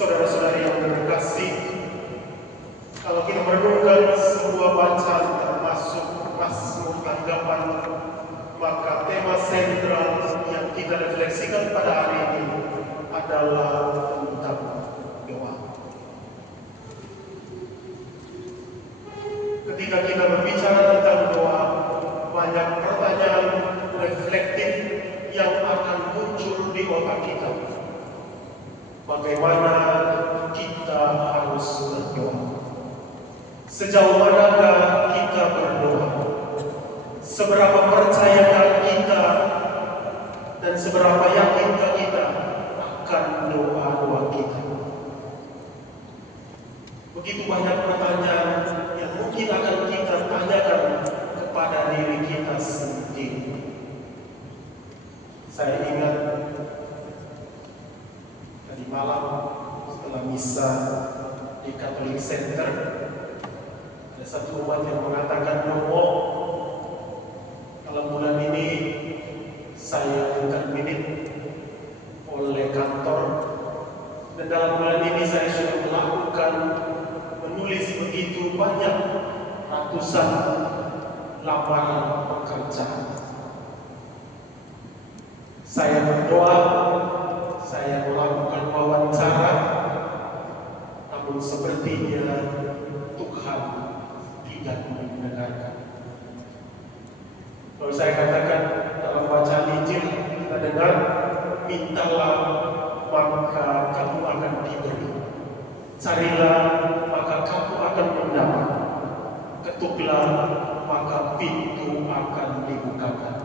Saudara-saudari yang terkasih, kalau kita merenungkan sebuah bacaan termasuk Mazmur tanggapan, maka tema sentral yang kita refleksikan pada hari ini adalah tentang doa. Ketika kita berbicara tentang doa, banyak pertanyaan reflektif yang akan muncul di otak kita. Bagaimana kita harus berdoa? Sejauh manakah kita berdoa? Seberapa percayakah kita dan seberapa yakinkah kita akan doa-doa kita? Begitu banyak pertanyaan yang mungkin akan kita tanyakan kepada diri kita sendiri. Saya ingat tadi malam setelah misa di Catholic Center, ada satu umat yang mengatakan, "Romo, dalam bulan ini saya terminit oleh kantor, dan dalam bulan ini saya sudah melakukan menulis begitu banyak ratusan lamaran pekerjaan. Saya berdoa, saya melakukan wawancara, namun sepertinya Tuhan tidak mendengarkan." Kalau saya katakan dalam bacaan Injil kita dengar, "Mintalah maka kamu akan diberi, carilah maka kamu akan mendapat, ketuklah maka pintu akan dibukakan."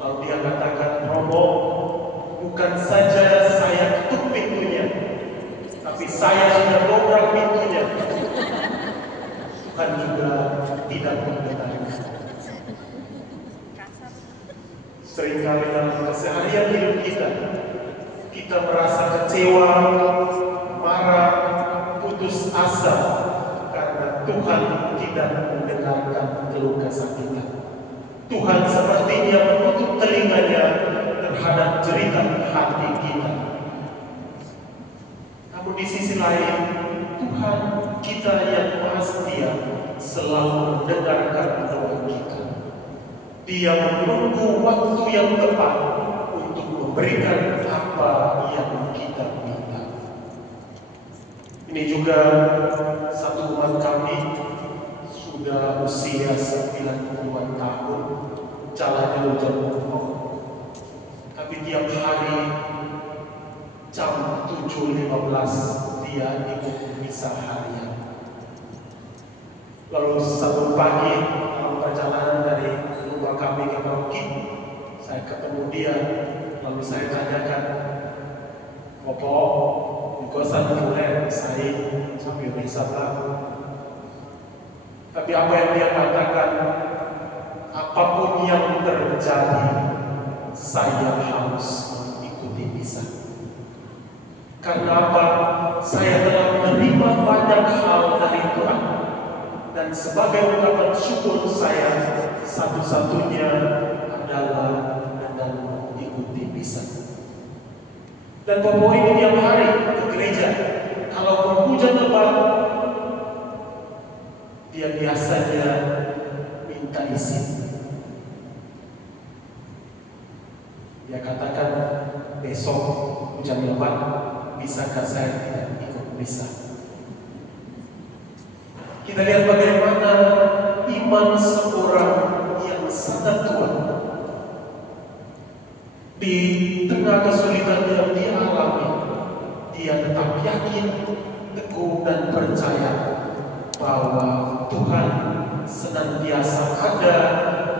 Lalu dia katakan, "Romo, bukan saja saya ketuk pintunya, tapi saya sudah dobrak pintunya. Tuhan juga tidak mendengarkan." Seringkali dalam keseharian hidup kita merasa kecewa, marah, putus asa karena Tuhan tidak mendengarkan keluh kesah kita. Tuhan sepertinya menutup telinganya terhadap cerita hati kita. Namun di sisi lain, Tuhan kita yang Maha Setia selalu mendengarkan doa kita. Dia menunggu waktu yang tepat untuk memberikan apa yang kita minta. Ini juga satu umat kami sudah usia 90-an tahun, jalannya jauh, tapi tiap hari jam 7.15 dia ikut misa harian. Lalu satu pagi dalam perjalanan dari rumah kami ke Merauke, saya ketemu dia, lalu saya tanyakan, "Opo, kosan mulai saya sambil misa lalu." Tapi apa yang dia katakan, apapun yang terjadi, saya harus mengikuti misa. Karena apa? Saya telah menerima banyak hal dari Tuhan, dan sebagai ungkapan syukur saya, satu-satunya adalah dengan mengikuti misa. Dan Bobo ini tiap hari ke gereja. Kalau hujan lebat, dia biasanya minta izin. Dia katakan, "Besok hujan lebat, bisakah saya tidak ikut misa?" Kita lihat bagaimana iman seorang yang sangat tua di tengah kesulitan yang dia alami, dia tetap yakin, teguh dan percaya bahwa Tuhan senantiasa ada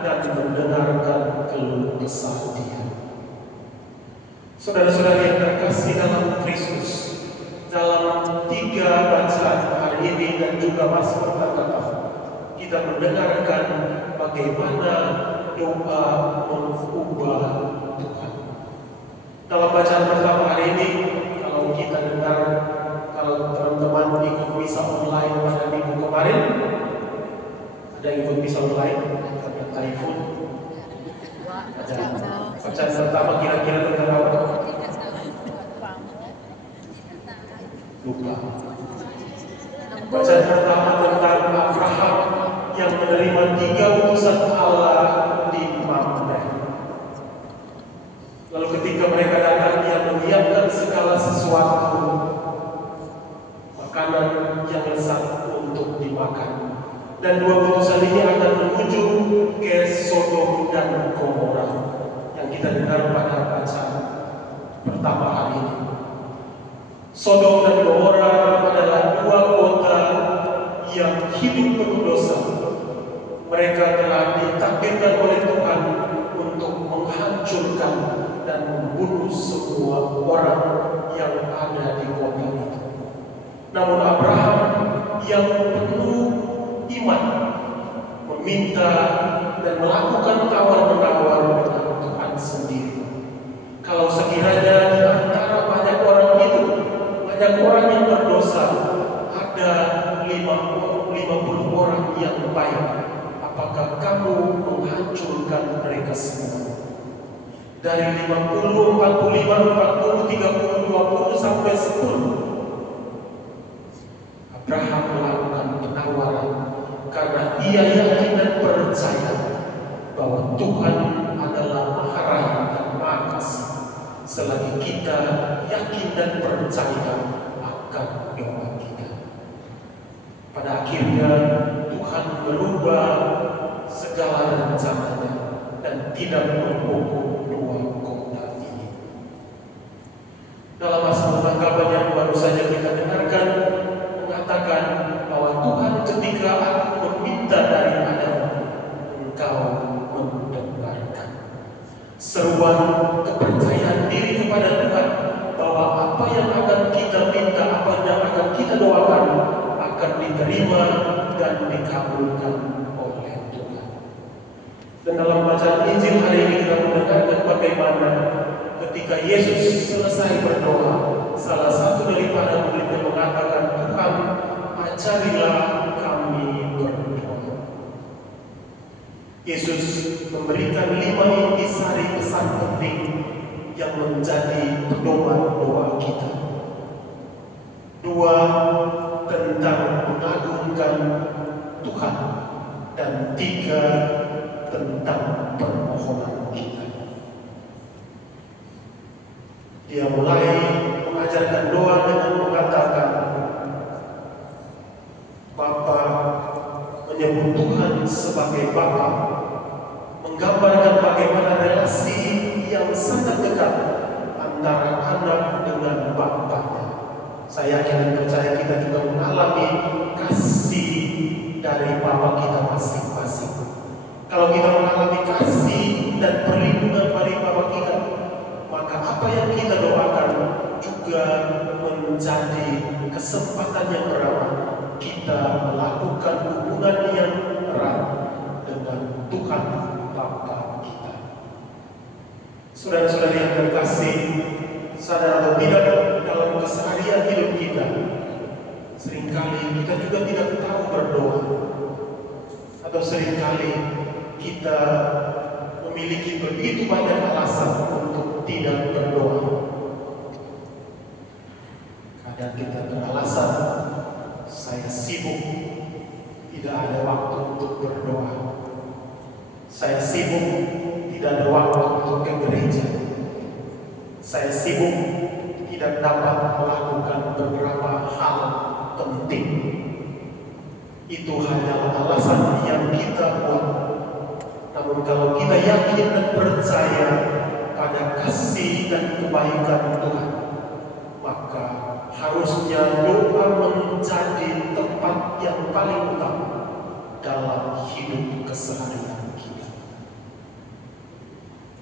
dan mendengarkan keluh kesah dia. Saudara-saudari yang terkasih dalam Kristus, dalam 3 bacaan hari ini dan juga Mazmur tanggapan, kita mendengarkan bagaimana doa mengubah Tuhan. Dalam bacaan pertama hari ini, kalau kita dengar, kalau teman-teman ikut misa online pada minggu kemarin, ada ikut misa online karena typhoon. Ada bacaan pertama kira-kira tentang apa? lupa. Bacaan pertama tentang Abraham yang menerima 3 utusan Allah di Mamre. Lalu ketika mereka datang, dia menyiapkan segala sesuatu, makanan yang lezat untuk dimakan. Dan 2 utusan ini akan menuju ke Sodom dan Gomora yang kita dengar pada bacaan pertama hari ini. Sodom dan Gomora adalah 2 kota yang hidup penuh dosa. Mereka telah ditakdirkan oleh Tuhan untuk menghancurkan dan membunuh semua orang yang ada di kota itu. Namun Abraham yang penuh iman meminta dan melakukan tawar-menawar dengan Tuhan sendiri. Kalau sekiranya di antara banyak orang itu, banyak orang yang berdosa, ada 50 orang yang baik, apakah kamu menghancurkan mereka semua? Dari 50, 45, 40, 30, 20 sampai 10. Abraham melakukan penawaran karena ia yakin dan percaya bahwa Tuhan adalah Maha Rahim dan Maha Kasih. Selagi kita yakin dan percaya akan doa kita, pada akhirnya Tuhan merubah segala rencananya dan tidak membungkuk 2 kota ini. Dalam Mazmur tanggapan yang baru saja kita dengarkan, mengatakan bahwa Tuhan ketika aku meminta daripadamu, Engkau mendengarkan. Seruan kepercayaan diri kepada Tuhan bahwa apa yang akan kita minta, apa yang akan kita doakan akan diterima dan dikabulkan oleh Tuhan. Dan dalam bacaan Injil hari ini kita mendengarkan bagaimana ketika Yesus selesai berdoa, salah satu daripada muridnya mengatakan, Tuhan, ajarilah kami berdoa. Yesus memberikan 5 intisari pesan penting yang menjadi pedoman doa kita. 2 tentang mengagungkan Tuhan, dan 3 tentang permohonan kita. Dia mulai mengajarkan doa dengan mengatakan, Bapa, menyebut Tuhan sebagai Bapa, menggambarkan bagaimana relasi yang sangat dekat antara anak dengan bapaknya. Saya yakin dan percaya kita juga mengalami kasih dari Bapa kita masing-masing. Kalau kita mengalami kasih dan perlindungan dari Bapa kita, maka apa yang kita doakan juga menjadi kesempatan yang berawal kita melakukan hubungan yang erat dengan Tuhan Bapa kita. Saudara-saudara yang terkasih, sadar atau tidak, dalam keseharian hidup kita, seringkali kita juga tidak tahu berdoa, atau seringkali kita memiliki begitu banyak alasan untuk tidak berdoa. Kadang kita beralasan, saya sibuk, tidak ada waktu untuk berdoa. Saya sibuk, tidak ada waktu untuk ke gereja. Saya sibuk, tidak dapat melakukan beberapa hal penting. Itu hanyalah alasan yang kita buat. Namun kalau kita yakin dan percaya pada kasih dan kebaikan Tuhan, maka harusnya doa menjadi tempat yang paling utama dalam hidup keseharian kita.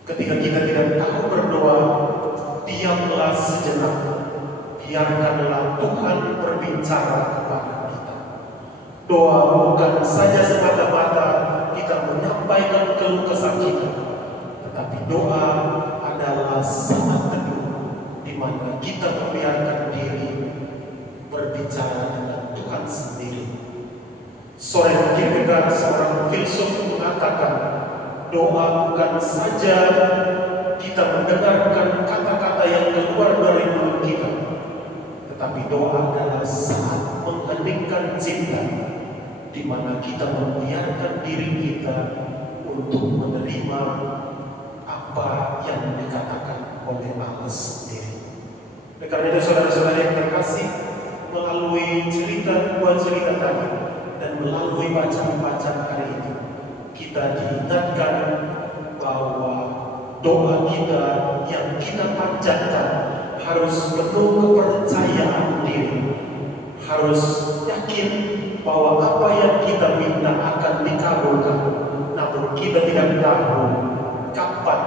Ketika kita tidak tahu berdoa, diamlah sejenak, biarkanlah Tuhan berbicara kepada kita. Doa bukan saja semata-mata kita menyampaikan keluh kesah kita, tetapi doa adalah sangat teduh, di mana kita membiarkan diri berbicara dengan Tuhan sendiri. Soren Kierkegaard, seorang filsuf, mengatakan, doa bukan saja kita mendengarkan kata-kata yang keluar dari mulut kita, tetapi doa adalah saat mengheningkan cipta, di mana kita membiarkan diri kita untuk menerima apa yang dikatakan oleh Allah sendiri. Karena itu saudara-saudara yang terkasih, melalui dua cerita tadi dan melalui bacaan-bacaan hari ini, kita diingatkan bahwa doa kita yang kita panjatkan harus penuh kepercayaan diri, harus yakin bahwa apa yang kita minta akan dikabulkan, namun kita tidak tahu kapan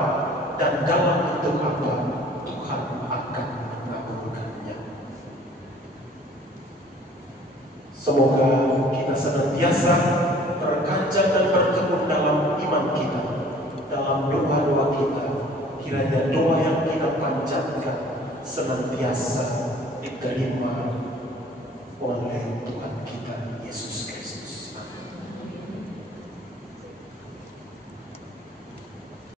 dan dalam bentuk apa Tuhan akan mengabulkannya. Semoga kita senantiasa terkaca dan bertekun dalam iman kita, dalam doa-doa kita. Kiranya doa yang kita panjatkan senantiasa diterima